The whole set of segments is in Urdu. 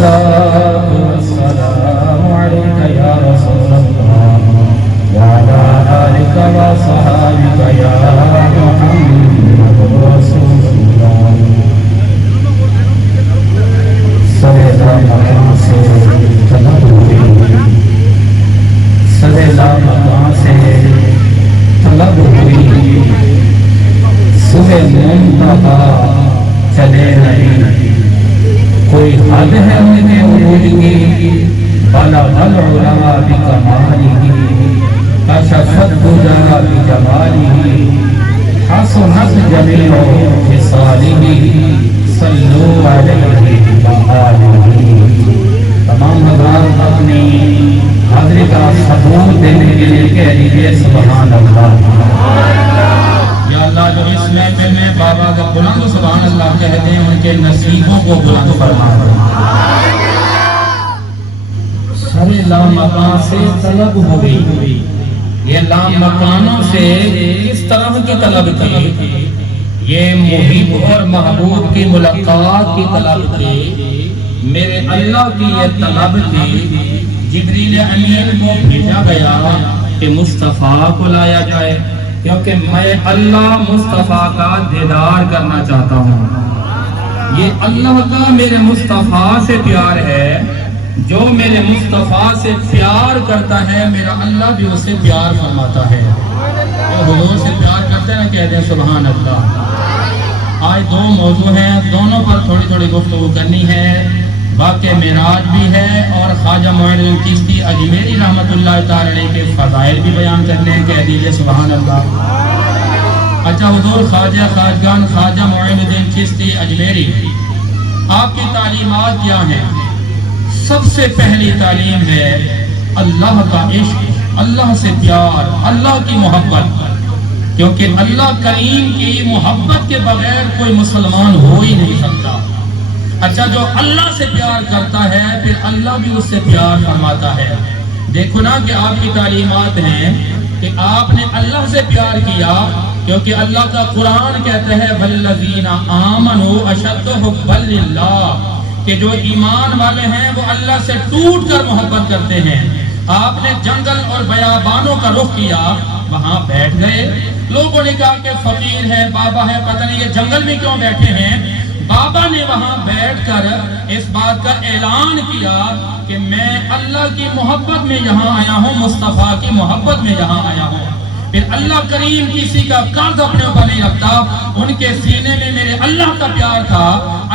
الصلاة والسلام عليك يا رسول الله وعلى آلك وصحابك يا محمد رسول الله سویلا مکان سے طلب ہوئی سویلا مکان سے طلب ہوئی صبح منتہا چلے نہیں کوئی حد ہے ان کے عروج کی بلغ العلا بکمالہ کشف الدجی بجمالہ حسنت جمیع خصالہ صلوا علیہ وآلہ۔ تمام حضرات اپنی حاضری کا ثبوت دینے کے لیے کہہ دیجیے سبحان اللہ۔ یا اللہ جو اس محفل میں بابا کا بلند سبحان اللہ کہتے ہیں ان کے نصیبوں کو بلند فرما دے۔ سر لامکان سے طلب ہوئی، یہ لامکانوں سے کس طرح کی طلب تھی؟ یہ محب اور محبوب کی ملاقات کی طلب تھی، میرے اللہ کی یہ طلب تھی۔ جبریل امین کو بھیجا گیا کہ مصطفیٰ کو لایا جائے، کیونکہ میں اللہ مصطفیٰ کا دیدار کرنا چاہتا ہوں۔ یہ اللہ کا میرے مصطفیٰ سے پیار ہے، جو میرے مصطفیٰ سے پیار کرتا ہے میرا اللہ بھی اسے پیار فرماتا ہے۔ جو حضور سے پیار کرتے ہیں کہہ دیں سبحان اللہ۔ آج دو موضوع ہیں، دونوں پر تھوڑی تھوڑی گفتگو کرنی ہے۔ واقع معراج بھی ہے اور خواجہ معین الدین چشتی اجمیری رحمۃ اللہ تعالی علیہ کے فضائل بھی بیان کرنے ہیں، کہہ دیجئے سبحان اللہ۔ اچھا حضور خواجہ خواجگان خواجہ معین الدین چشتی اجمیری، آپ کی تعلیمات کیا ہیں؟ سب سے پہلی تعلیم ہے اللہ کا عشق، اللہ سے پیار، اللہ کی محبت، کیونکہ اللہ کریم کی محبت کے بغیر کوئی مسلمان ہو ہی نہیں سکتا۔ اچھا جو اللہ سے پیار کرتا ہے پھر اللہ بھی اس سے پیار فرماتا ہے۔ دیکھو نا کہ آپ کی تعلیمات ہیں کہ آپ نے اللہ سے پیار کیا، کیونکہ اللہ کا قرآن کہتا ہے وَالَّذِينَ آمَنُوا أَشَدُّ حُبًّا لِلَّهِ، کہ جو ایمان والے ہیں وہ اللہ سے ٹوٹ کر محبت کرتے ہیں۔ آپ نے جنگل اور بیابانوں کا رخ کیا، وہاں بیٹھ گئے، لوگوں نے کہا کہ فقیر ہے، بابا ہے، پتہ نہیں یہ جنگل میں کیوں بیٹھے ہیں۔ بابا نے وہاں بیٹھ کر اس بات کا اعلان کیا کہ میں اللہ کی محبت میں یہاں آیا ہوں، مصطفیٰ کی محبت میں یہاں آیا ہوں۔ پھر اللہ کریم کسی کا قرض اپنے اوپر نہیں رکھتا، ان کے سینے میں میرے اللہ کا پیار تھا،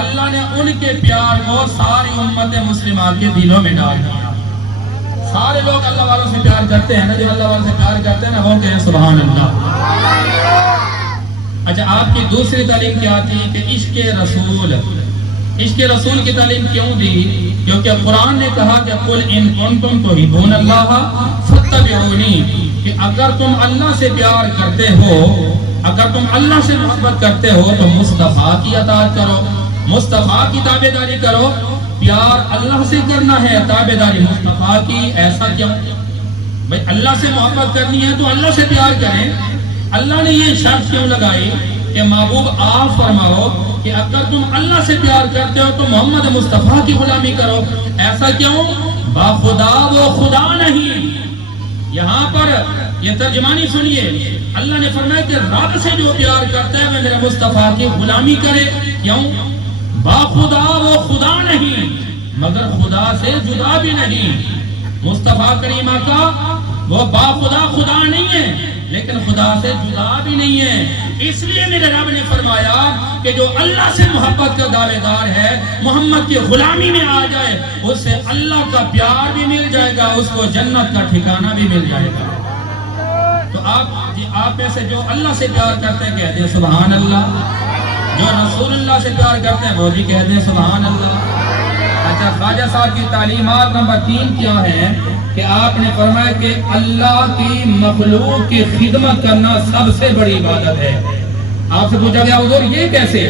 اللہ نے ان کے پیار کو ساری امت مسلمہ کے دلوں میں ڈال دیا۔ سارے لوگ اللہ والوں سے پیار کرتے ہیں نا، جو اللہ والوں سے پیار کرتے ہیں نا وہ کہیں سبحان اللہ۔ اچھا آپ کی دوسری تعلیم کیا تھی کہ عشق رسول، عشق رسول کی تعلیم کیوں دی؟ کیونکہ قرآن نے کہا کہ قل ان کنتم تحبون اللہ فاتبعونی، کہ اگر تم اللہ سے پیار کرتے ہو، اگر تم اللہ سے محبت کرتے ہو تو مصطفیٰ کی اطاعت کرو، مصطفیٰ کی تابعداری کرو۔ پیار اللہ سے کرنا ہے، تابعداری مصطفیٰ کی، ایسا کیا؟ بھئی اللہ سے محبت کرنی ہے تو اللہ سے پیار کریں۔ اللہ نے یہ شرط کیوں لگائی کہ محبوب آپ فرماؤ کہ اگر تم اللہ سے پیار کرتے ہو تو محمد مصطفیٰ کی غلامی کرو، ایسا کیوں؟ با خدا وہ خدا نہیں۔ یہاں پر یہ ترجمانی سنیے، اللہ نے فرمایا کہ رب سے جو پیار کرتا ہے وہ میرے مصطفیٰ کی غلامی کرے، کیوں؟ با خدا وہ خدا نہیں، مگر خدا سے جدا بھی نہیں۔ مصطفیٰ کریمہ کا وہ با خدا خدا نہیں ہے لیکن خدا سے جدا بھی نہیں ہے، اس لیے میرے رب نے فرمایا کہ جو اللہ سے محبت کا دعوے دار ہے، محمد کی غلامی میں آ جائے، اس سے اللہ کا پیار بھی مل جائے گا، اس کو جنت کا ٹھکانہ بھی مل جائے گا۔ تو آپ میں سے جو اللہ سے پیار کرتے ہیں کہتے ہیں سبحان اللہ، جو رسول اللہ سے پیار کرتے ہیں وہ بھی کہتے ہیں سبحان اللہ۔ اچھا خواجہ صاحب کی تعلیمات نمبر 3 کیا ہے کہ آپ نے فرمایا کہ اللہ کی مخلوق کی خدمت کرنا سب سے بڑی عبادت ہے۔ آپ سے پوچھا گیا حضور یہ کیسے؟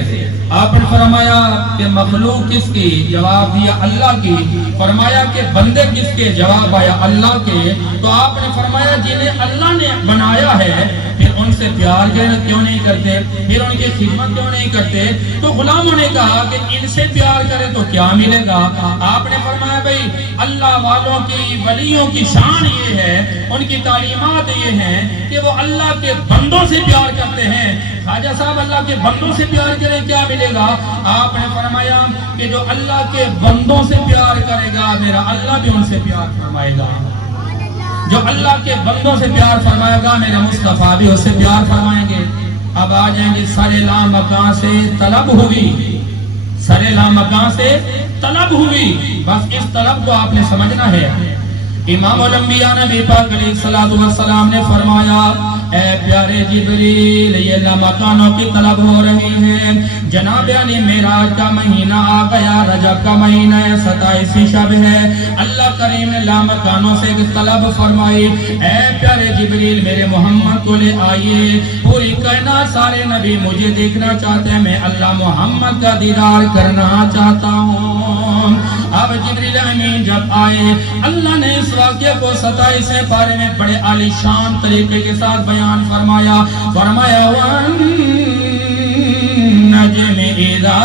آپ نے فرمایا کہ مخلوق کس کی؟ جواب دیا اللہ کی۔ فرمایا کہ بندے کس کے؟ جواب آیا اللہ کے۔ تو آپ نے فرمایا جنہیں اللہ نے بنایا ہے پھر ان سے پیار کیوں نہیں کرتے، پھر ان کی خدمت کیوں نہیں کرتے؟ تو غلاموں نے کہا کہ ان سے پیار کرے تو کیا ملے گا؟ آپ نے فرمایا بھئی اللہ والوں کی، ولیوں کی شان یہ ہے، ان کی تعلیمات یہ ہیں کہ وہ اللہ کے بندوں سے پیار کرتے ہیں۔ خواجہ صاحب اللہ کے بندوں سے پیار کریں کیا ملے گا؟ آپ نے فرمایا کہ جو اللہ کے بندوں سے پیار کرے گا میرا اللہ بھی ان سے پیار فرمائے گا، جو اللہ کے بندوں سے پیار فرمائے گا میرے مصطفیٰ بھی اس سے پیار فرمائیں گے۔ اب آ جائیں گے سر لامکاں سے طلب ہوئی، سر لامکاں سے طلب ہوئی، بس اس طلب کو آپ نے سمجھنا ہے۔ امام الانبیاء نبی پاک علیہ السلام نے فرمایا اے پیارے جبریل یہ لامکانوں کی طلب ہو رہی ہے، جناب یعنی معراج کا مہینہ آ گیا، رجب کا مہینہ ہے، 27 شب ہے، اللہ کریم نے لامکانوں سے طلب فرمائی اے پیارے جبریل میرے محمد کو لے آئیے، پوری کائنات سارے نبی مجھے دیکھنا چاہتے ہیں، میں اللہ محمد کا دیدار کرنا چاہتا ہوں۔ اب جبریل امین جب آئے اللہ نے اس واقعے کو 27 پارے میں بڑے عالی شان طریقے کے ساتھ بیان فرمایا۔ فرمایا وَالنَّجْمِ إِذَا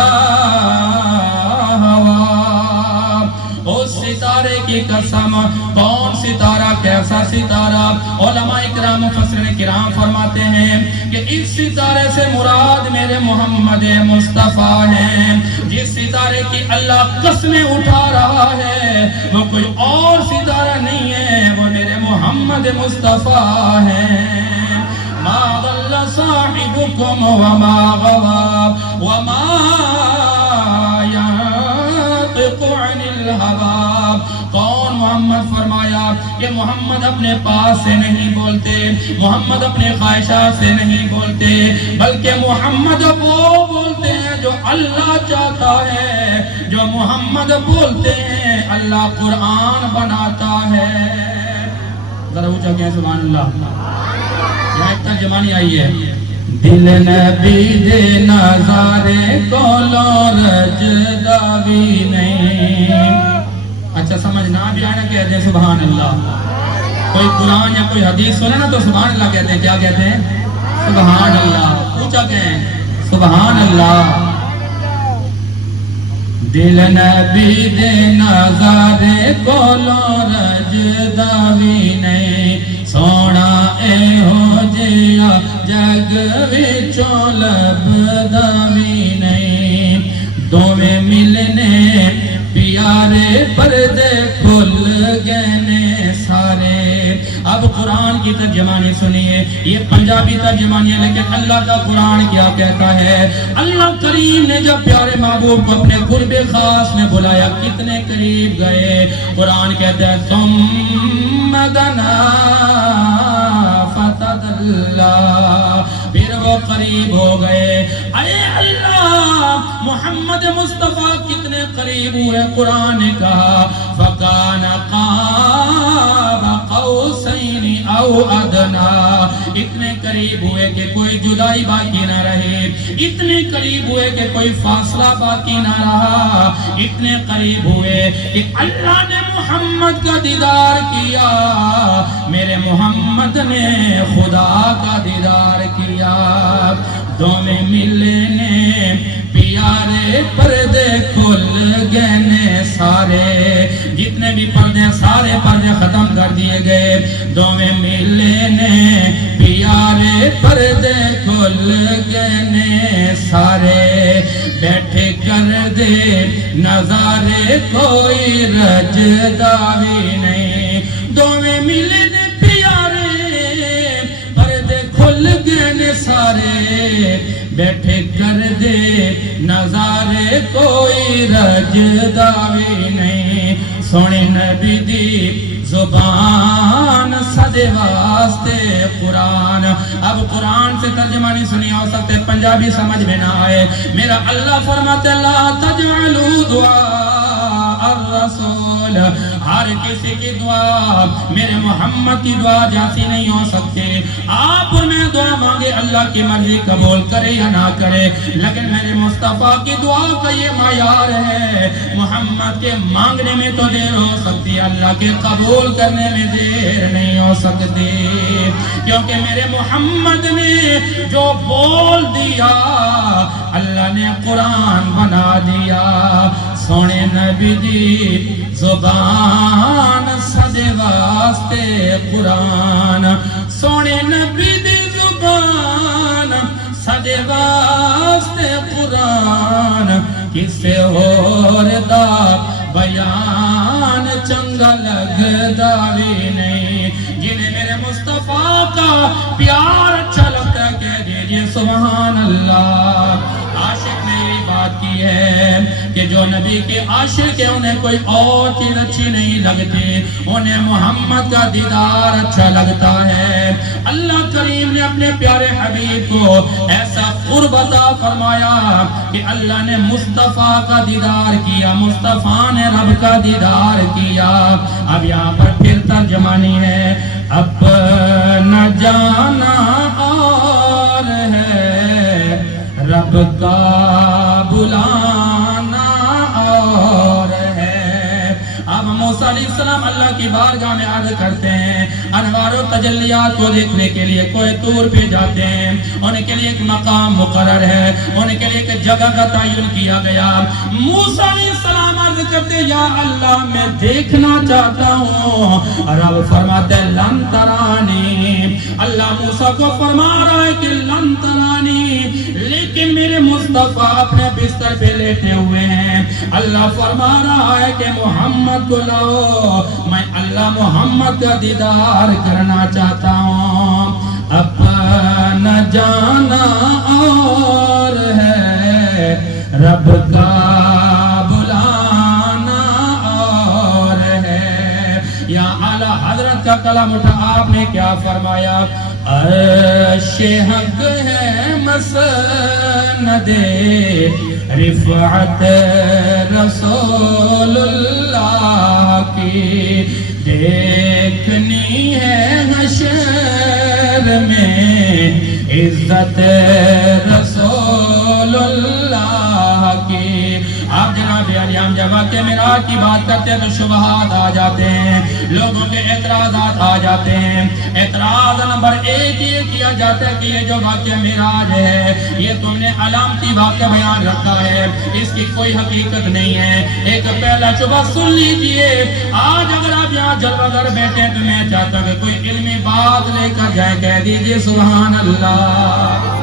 هَوَىٰ، اس ستارے کی قسم، کون ستارہ، کیسا ستارہ؟ علماء کرام مفسرین کرام فرماتے ہیں کہ اس ستارے سے مراد میرے محمد مصطفیٰ ہیں۔ جس ستارے کی اللہ قسمیں اٹھا رہا ہے وہ کوئی اور ستارہ نہیں ہے، وہ میرے محمد مصطفیٰ ہیں۔ ما ضل صاحبكم وما غوى وما ينطق عن الهوى۔ کون محمد؟ فرمایا کہ محمد اپنے پاس سے نہیں بولتے، محمد اپنے خواہشات سے نہیں بولتے، بلکہ محمد وہ بولتے ہیں جو اللہ چاہتا ہے، جو محمد بولتے ہیں اللہ قرآن بناتا ہے۔ ذرا اونچا کہیں سبحان اللہ۔ یہاں ایک ترجمانی آئی ہے، دل نبی دے نظارے کو لورج داوی نہیں۔ اچھا سمجھ نہ بھی آئے نا کہتے ہیں سبحان اللہ۔ کوئی قرآن یا کوئی حدیث سنے نا تو سبحان اللہ کہتے ہیں۔ کیا کہتے ہیں؟ سبحان اللہ۔ پوچھا کہیں سبحان اللہ۔ دل نبی دے نظارے کو لورج داوی نہیں، سونا اے ہو جیا جگ وچوں لب داوی نہیں، دوویں ملنے پیارے پردے کھل گئے سارے۔ اب قرآن کی ترجمانی سنیے، یہ پنجابی ترجمانی ہے لیکن اللہ کا قرآن کیا کہتا ہے؟ اللہ کریم نے جب پیارے محبوب کو اپنے قرب خاص میں بلایا کتنے قریب گئے؟ قرآن کہتا ہے ثم دنا فتدلا، پھر وہ قریب ہو گئے۔ اے اللہ محمد مصطفیٰ کتنے قریب ہوئے؟ قرآن نے کہا فَكَانَ قَابَ قَوْسَيْنِ أَوْ أَدْنَىٰ، اتنے قریب ہوئے کہ کوئی جدائی باقی نہ رہی، اتنے قریب ہوئے کہ کوئی فاصلہ باقی نہ رہا، اتنے قریب ہوئے کہ اللہ نے محمد کا دیدار کیا، میرے محمد نے خدا کا دیدار کیا، دونوں ملنے پیارے پردے کھل گئے سارے، جتنے بھی پردے سارے پردے ختم کر دیے گئے، دونوں ملنے پیارے پردے کھل گئے سارے، بیٹھے کر دے نظارے کوئی رج داوی نہیں، دونوں ملنے پیارے پردے کھل گئے سارے، بیٹھے کر دے نظارے کوئی رج داوی نہیں، سونے نبی دی زبان صدے واسطے قرآن۔ اب قرآن سے ترجمانی سنی، ہو سکتے پنجابی سمجھ میں نہ آئے، میرا اللہ فرماتے لا تجعلوا دعاء الرسول. ہر کسی کی دعا میرے محمد کی دعا جیسی نہیں ہو سکتی. آپ میں دعا مانگے اللہ کی مرضی قبول کرے یا نہ کرے, لیکن میرے مصطفیٰ کی دعا کا یہ معیار ہے. محمد کے مانگنے میں تو دیر ہو سکتی ہے, اللہ کے قبول کرنے میں دیر نہیں ہو سکتی, کیونکہ میرے محمد نے جو بول دیا اللہ نے قرآن بنا دیا. سونے نبی دی زبان سدے واسطے قرآن, سونے نبی دی زبان سدے واسطے قرآن. کسے اور دا بیان چنگا لگدا بھی نہیں. جنہیں میرے مصطفیٰ کا پیار اچھا لگتا ہے کہہ دیجئے سبحان اللہ. عاشق نے یہ بات کی ہے کہ جو نبی کے عاشق ہیں انہیں کوئی اور چیز اچھی نہیں لگتی, انہیں محمد کا دیدار اچھا لگتا ہے. اللہ کریم نے اپنے پیارے حبیب کو ایسا قرب عطا فرمایا کہ اللہ نے مصطفیٰ کا دیدار کیا, مصطفیٰ نے رب کا دیدار کیا. اب یہاں پر پھر ترجمانی ہے, اب نہ جانا اور ہے رب کا بلانا اور ہے. اب موسیٰ علیہ السلام اللہ کی بارگاہ میں عرض کرتے ہیں, انوار و تجلیات کو دیکھنے کے لیے کوئی طور پہ جاتے ہیں, ان کے لیے ایک مقام مقرر ہے, ان کے لیے ایک جگہ کا تعین کیا گیا. موسیٰ علیہ السلام عرض کرتے یا اللہ میں دیکھنا چاہتا ہوں. رب فرماتے ہیں لن ترانی. اللہ موسیٰ کو فرما رہا ہے کہ لن ترانی, لیکن میرے مصطفیٰ اپنے بستر پہ لیٹے ہوئے ہیں. اللہ فرما رہا ہے کہ محمد کو لاؤ, میں اللہ محمد کا دیدار کرنا چاہتا ہوں. اپنا جانا اور ہے رب کا بلانا اور ہے. یا اعلیٰ حضرت کا کلام اٹھا, آپ نے کیا فرمایا, عرش حق ہے مسند رفعت رسول اللہ کی, دیکھنی ہے حشر میں عزت رسول اللہ کی. آپ جناب ہم جب واقعہ معراج کی بات کرتے ہیں تو شبہات آ جاتے ہیں, لوگوں کے اعتراضات آ جاتے ہیں. اعتراض نمبر 1 یہ کیا جاتا ہے کہ یہ جو واقعہ معراج ہے یہ تم نے علامتی واقعہ بیان رکھا ہے, اس کی کوئی حقیقت نہیں ہے. ایک پہلا شبہ سن لیجئے, آج اگر آپ یہاں جلوہ گر بیٹھے ہیں تو میں چاہتا ہوں کہ کوئی علمی بات لے کر جائے, کہہ دیجئے سبحان اللہ.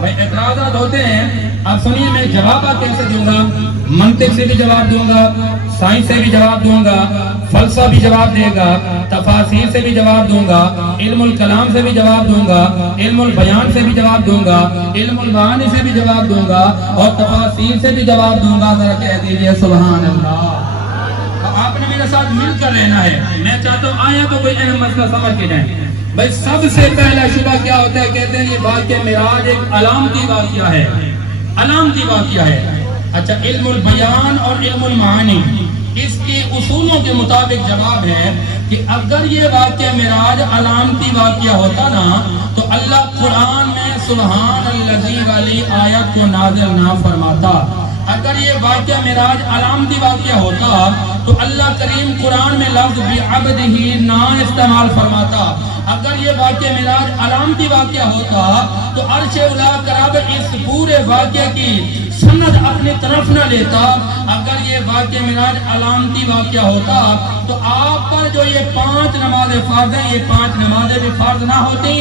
بھائی اعتراضات ہوتے ہیں, اب سنیے میں جواب کیسے دوں گا, منطق سے بھی جواب دوں گا, سائنس سے بھی جواب دوں گا, فلسفہ بھی جواب دے گا, تفاسیر سے بھی جواب دوں گا, علم الکلام سے بھی جواب دوں گا, علم البیان سے بھی جواب دوں گا, علم المعانی سے بھی جواب دوں گا, اور تفاسیر سے بھی جواب دوں گا. ذرا کہہ دیجئے سبحان اللہ. آپ نے میرے ساتھ مل کر رہنا ہے, میں چاہتا ہوں آیا تو کوئی اہم مسئلہ سمجھ کے جائیں. بھائی سب سے پہلا شبہ کیا ہوتا ہے, کہتے ہیں یہ واقعہ معراج ایک علامتی واقعہ ہے, علامتی واقعہ ہے. اچھا, علم البیان اور علم المعانی اس کے اصولوں کے مطابق جواب ہے کہ اگر یہ واقعہ معراج علامتی واقعہ ہوتا نا تو اللہ قرآن میں سبحان الذی والی آیت کو نازل نہ فرماتا. اگر یہ واقعہ معراج علامتی واقعہ ہوتا تو اللہ کریم قرآن میں لفظ بعبدہ نہ استعمال فرماتا. اگر یہ واقعہ معراج علامتی واقعہ ہوتا تو عرش اولیٰ کرب اس پورے واقعے کی سند اپنی طرف نہ لیتا. اگر یہ واقعہ معراج علامتی واقعہ ہوتا تو آپ پر جو یہ 5 نمازیں فرض ہیں, یہ 5 نمازیں بھی فرض نہ ہوتی.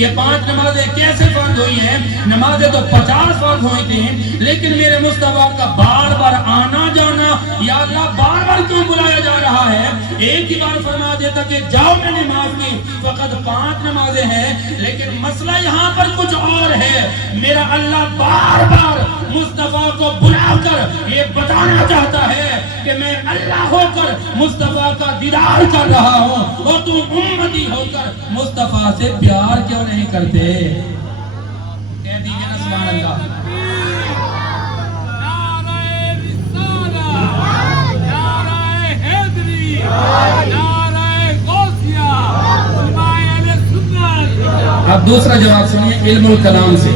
یہ 5 نمازیں کیسے فرض ہوئی ہیں, نمازیں تو 50 فرض ہوئی تھیں, لیکن میرے مصطفیٰ کا بار بار آنا جانا, یا اللہ بار بار کیوں بلایا جا رہا ہے, ایک ہی بار فرما دیتا کہ جاؤ میں نماز کی, فقط 5 نمازیں ہیں. لیکن مسئلہ یہاں پر کچھ اور ہے, میرا اللہ بار بار مصطفیٰ کو بلا کر یہ بتانا چاہتا ہے کہ میں اللہ ہو کر مصطفیٰ کا دیدار کر رہا ہوں, اور تم امتی ہو کر مصطفیٰ سے پیار کیوں نہیں کرتے. کہہ دیجئے نا سبحان اللہ. اب دوسرا جواب سنیے علم الکلام سے۔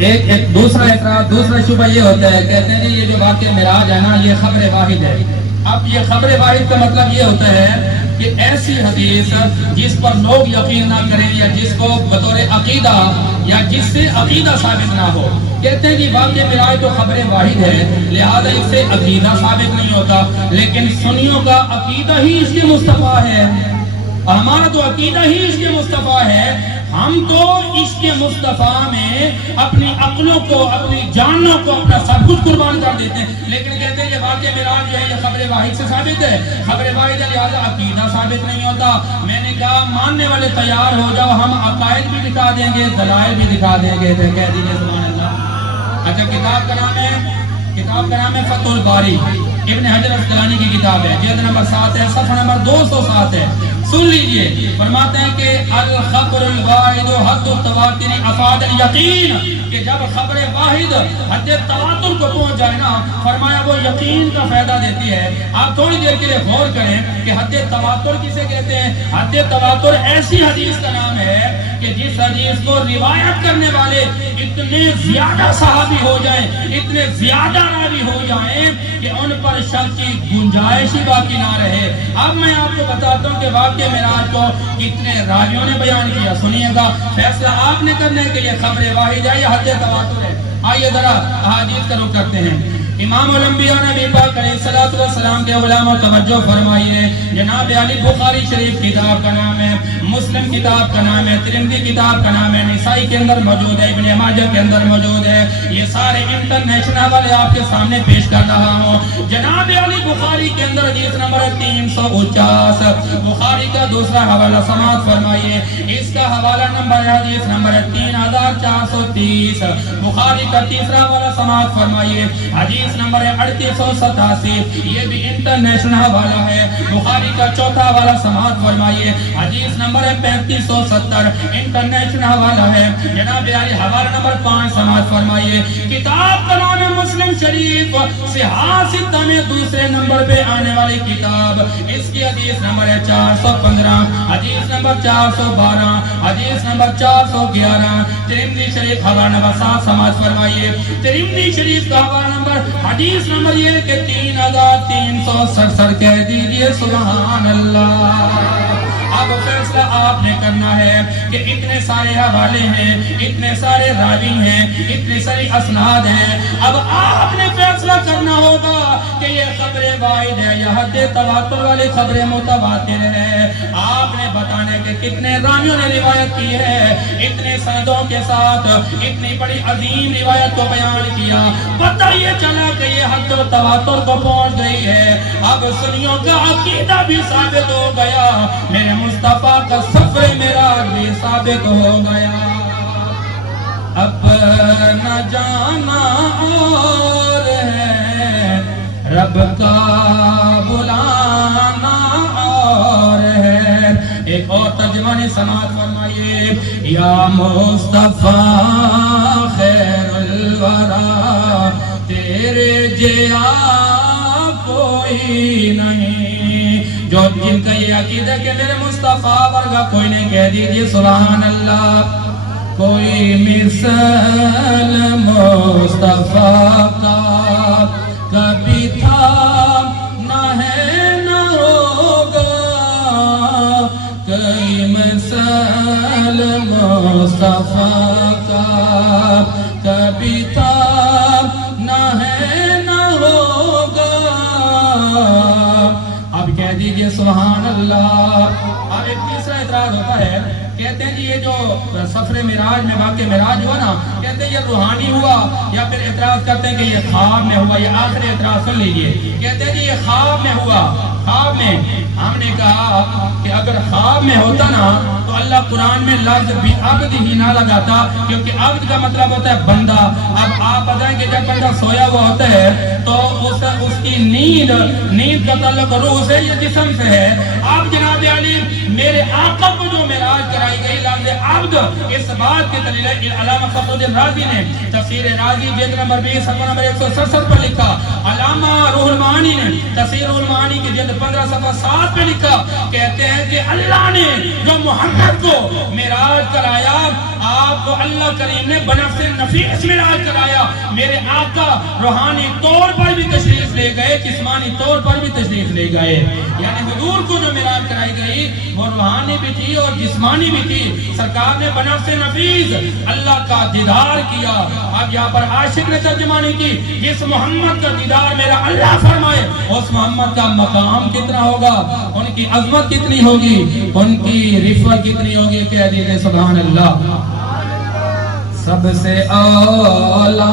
ایک دوسرا اعتراض، دوسرا شبہ یہ ہوتا ہے، کہتے ہیں یہ جو واقعہ معراج ہے نا یہ خبر واحد ہے۔ اب یہ خبر واحد کا مطلب یہ ہوتا ہے کہ ایسی حدیث جس پر لوگ یقین نہ کریں یا جس کو بطور عقیدہ یا جس سے عقیدہ ثابت نہ ہو، کہتے ہیں کہ واقعہ معراج تو خبر واحد ہے لہذا اس سے عقیدہ ثابت نہیں ہوتا، لیکن سنیوں کا عقیدہ ہی اس کے مصطفیٰ ہے، ہمارا تو عقیدہ ہی اس کے مصطفیٰ ہے، ہم تو اس کے مصطفیٰ میں اپنی عقلوں کو، اپنی جانوں کو، اپنا سب کچھ قربان کر دیتے ہیں، لیکن کہتے ہیں یہ واقعہ معراج جو ہے یہ خبر واحد سے ثابت ہے، خبر واحد ہے لہذا عقیدہ ثابت نہیں ہوتا۔ میں نے کہا ماننے والے تیار ہو جاؤ، ہم عقائد بھی دکھا دیں گے، دلائل بھی دکھا دیں گے، تو کہہ دیجیے سبحان اللہ۔ اچھا کتاب کا نام ہے فتح الباری، ابن حجر اسقلانی کی کتاب ہے، جلد نمبر 7 ہے، صفحہ نمبر 207 ہے، سن لیجئے۔ فرماتے ہیں کہ الخبر الواحد حد التواتر افاد الیقین، کہ جب خبر واحد حد تواتر کو پہنچ جائے نا، فرمایا وہ یقین کا فائدہ دیتی ہے۔ آپ تھوڑی دیر کے لیے غور کریں کہ حد تواتر کسے کہتے ہیں؟ حد تواتر ایسی حدیث کا نام ہے کہ جس حدیث کو روایت کرنے والے اتنے زیادہ صحابی ہو جائیں، اتنے زیادہ راوی ہو جائیں کہ ان پر شک کی گنجائش ہی باقی نہ رہے۔ اب میں آپ کو بتاتا ہوں کہ واقعہ معراج کو کتنے راویوں نے بیان کیا، سنیے گا، فیصلہ آپ نے کرنا ہے کہ یہ خبر واحد ہے یا حد تواتر ہے۔ آئیے ذرا احادیث کا رخ کرتے ہیں۔ امام الانبیاء نبی پاک علیہ الصلوۃ والسلام کے علماء توجہ فرمائیے، جناب علی بخاری شریف کتاب کا نام ہے، مسلم کتاب کا نام ہے، ترمذی کتاب کا نام ہے، نسائی کے اندر موجود ہے، ابن ماجہ کے اندر موجود ہے، یہ سارے انٹرنیشنل والے آپ کے سامنے پیش کر رہا ہوں۔ جناب علی بخاری کے اندر حدیث نمبر 349، بخاری کا دوسرا حوالہ سماعت فرمائیے، اس کا حوالہ نمبر ہے حدیث نمبر 3430، بخاری کا تیسرا حوالہ سماعت فرمائیے، حدیث نمبر 3887، یہ بھی انٹرنیشنل حوالہ ہے، بخاری کا چوتھا حوالہ سماعت فرمائیے، حدیث نمبر 3570، انٹرنیشنل حوالہ ہے، جناب علی حوالہ نمبر 5 سماعت فرمائیے۔ کتاب کا نام ہے مسلم شریف، صحاح ستہ میں دوسرے نمبر پہ آنے والی کتاب، اس کی حدیث نمبر ہے 415، حدیث نمبر 412، حدیث نمبر 411، ترمذی شریف حوالہ نمبر 7 سماعت فرمائیے، ترمذی شریف کا حوالہ نمبر حدیث نمبر یہ کہ 3367، کہہ دیجئے سبحان اللہ۔ اب فیصلہ آپ نے کرنا ہے کہ اتنے سارے حوالے ہیں، اتنے سارے راوی ہیں، اتنے ساری اسناد ہیں، اب آپ نے فیصلہ کرنا ہوگا کہ یہ خبر واحد ہے یا حد تواتر والی خبر متواتر ہے۔ آپ نے بتانے کہ کتنے راویوں نے روایت کی ہے، اتنے سندوں کے ساتھ اتنی بڑی عظیم روایت کو بیان کیا، پتہ یہ چلا کہ یہ حد تواتر کو پہنچ گئی ہے۔ اب سنیوں کا عقیدہ بھی ثابت ہو گیا، میرے مصطفیٰ کا سفر معراج بھی ثابت ہو گیا۔ اب نہ جانا اور ہے، رب کا بلانا اور ہے۔ ایک اور ترجمہ نے سماعت فرمائیے، یا مصطفیٰ خیر الورا، تیرے جیا کوئی نہیں، جو جن کا یہ عقیدہ کہ میرے مصطفیٰ ورگا کوئی نہیں، کہہ دیجئے سبحان اللہ۔ کوئی مثل مصطفیٰ کا کبھی تھا نہ ہے نہ ہوگا، کوئی مثل مصطفیٰ کا کبھی تھا نہ ہے نہ ہوگا۔ اب کہہ دیجئے سبحان اللہ۔ اب ایک تیسرا اعتراض ہوتا ہے، کہتے ہیں جی یہ جو سفر معراج میں واقع معراج ہوا نا، کہتے ہیں یہ روحانی ہوا، یا پھر اعتراض کرتے ہیں کہ یہ خواب میں ہوا۔ یہ آخری اعتراض سن لیجئے، کہتے ہیں جی یہ خواب میں ہوا۔ خواب میں ہم نے کہا کہ اگر خواب میں ہوتا نا تو اللہ قرآن میں لفظ بھی عبد ہی نہ لگاتا، کیونکہ عبد کا مطلب ہوتا ہے بندہ۔ اب آپ بتائیں کہ جب بندہ سویا ہوا ہوتا ہے تو اس کی نیند کا تعلق روح سے یا جسم سے ہے۔ اب جناب علی میرے آقا کو جو معراج کرائی گئی، لفظ عبد اس بات کی دلیل ہے۔ علامہ فخر الدین رازی نے تفسیر رازی جلد نمبر 20 صفحہ نمبر 167 پر لکھا، علامہ روح المعانی نے تفسیر روح المعانی کی جلد 15 صفحہ 7 پہ لکھا، کہتے ہیں کہ اللہ نے جو محمد کو معراج کرایا، آپ کو اللہ کریم نے بنفس نفیس معراج کرایا. میرے آقا روحانی طور پر بھی تشریف لے گئے، جسمانی طور پر بھی تشریف لے گئے. یعنی حضور کو جو معراج کرائی گئی وہ روحانی بھی تھی اور جسمانی بھی تھی. سرکار نے بنفس نفیس اللہ کا دیدار کیا. اب یہاں پر عاشق نے ترجمانی کی، جس محمد کا دیدار میرا اللہ فرمائے اس محمد کا مقام کتنا ہوگا، ان کی عظمت کتنی ہوگی، ان کی رفعت کتنی ہوگی. کہہ دیجئے سبحان اللہ. سب سے اولا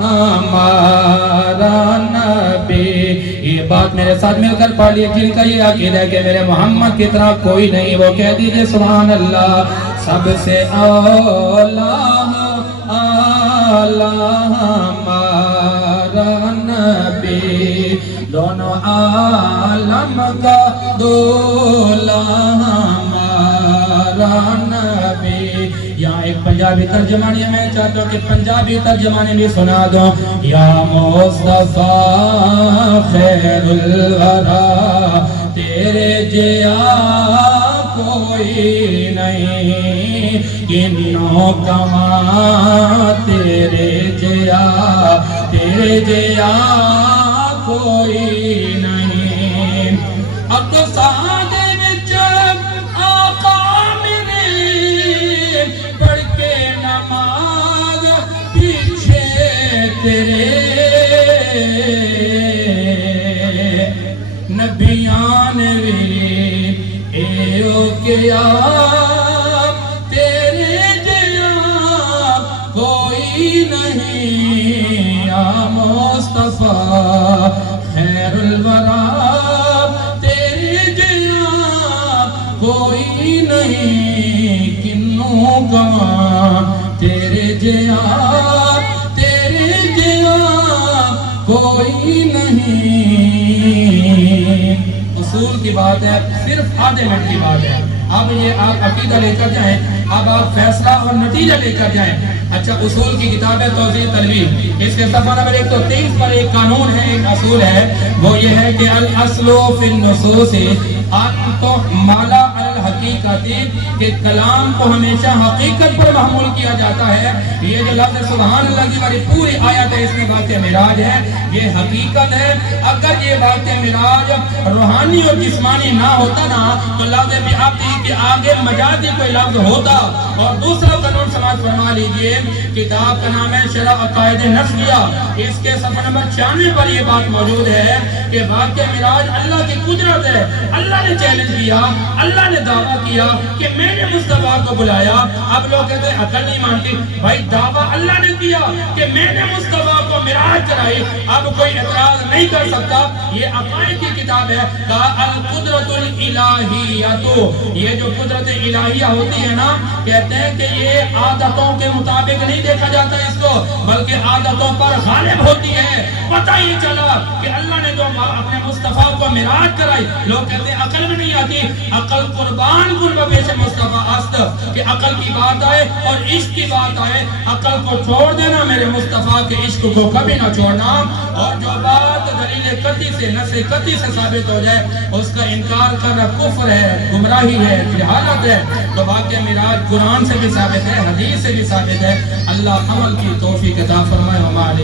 ہمارا نبی. یہ بات میرے ساتھ مل کر پڑھ لیے، جن کا یہ عقیدہ ہے کہ میرے محمد کی طرح کوئی نہیں، وہ کہہ دیجئے سبحان اللہ. سب سے اولا ہمارا نبی، دونوں عالم کا دولا ہمارا نبی. یہاں ایک پنجابی ترجمانی ہے، میں چاہتا ہوں کہ پنجابی ترجمانی بھی سنا دوں. یا مصطفیٰ خیر الورا، تیرے جیا کوئی نہیں، کنوں کماں تیرے جیا کوئی نہیں. اب تو سادے وچ آقا میرے پڑھ کے نماز پیچھے تیرے، نبیان بھی ایو کیا تیرے جیا کوئی نہیں. یا مصطفیٰ خیر الورا، تیرے جیا کوئی نہیں، کنوں گواں تیرے جیا کوئی نہیں. اصول کی بات ہے، صرف آدھے منٹ کی بات ہے. اب یہ آپ عقیدہ لے کر جائیں، اب آپ فیصلہ اور نتیجہ لے کر جائیں. اچھا، اصول کی کتاب ہے توضیح تلوین، اس کے صفحہ نمبر 123 پر ایک قانون ہے، ایک اصول ہے، وہ یہ ہے کہ الاصل فی النصوص ان تحمل علی الحقیقت، کہ کلام کو ہمیشہ حقیقت پر محمول کیا جاتا ہے. یہ جو لفظ سبحان اللہ کی ہماری پوری آیت ہے، اس میں واقع معراج ہے، یہ حقیقت ہے. اگر یہ واقع معراج روحانی اور جسمانی نہ ہوتا نا تو لفظ بھی آتی کہ آگے مجازی کوئی لفظ ہوتا. اور دوسرا قانون سماعت فرما لیجئے، کتاب کا نام ہے شرح عقائد نفسیہ، اس کے صفحہ نمبر 96 پر یہ بات موجود ہے کہ واقع معراج اللہ کی قدرت ہے. اللہ نے چیلنج کیا، اللہ نے دعویٰ کیا کہ میں نے مصطفیٰ کو بلایا. اب لوگ کہتے ہیں عقل نہیں مانتی. بھائی دعویٰ اللہ نے کیا کہ میں نے مصطفیٰ کو معراج کرائی، اب کوئی اعتراض نہیں کر سکتا. یہ عقائد کی کتاب ہے. القدرت الالہیۃ، یہ جو قدرت الہیہ ہوتی ہے نا، کہتے ہیں کہ یہ عادتوں کے مطابق نہیں دیکھا جاتا اس کو، بلکہ عادتوں پر غالب ہوتی ہے. پتہ ہی چلا کہ اللہ نے جو اپنے مصطفیٰ کو معراج کرائی. لوگ کہتے ہیں عقل میں نہیں آتی. عقل قربان پیش مصطفیٰ است، کہ عقل کی بات آئے اور عشق کی بات آئے، عقل کو چھوڑ دینا، میرے مصطفیٰ کے عشق کو کبھی نہ چھوڑنا. اور جو بات دلیل قطعی سے، نص قطعی سے ثابت ہو جائے، اس کا انکار کرنا کفر ہے، گمراہی ہے، جہالت ہے. تو واقعہ معراج قرآن سے بھی ثابت ہے، حدیث سے بھی ثابت ہے. اللہ عمل کی توفیق عطا فرمائے. ہمارے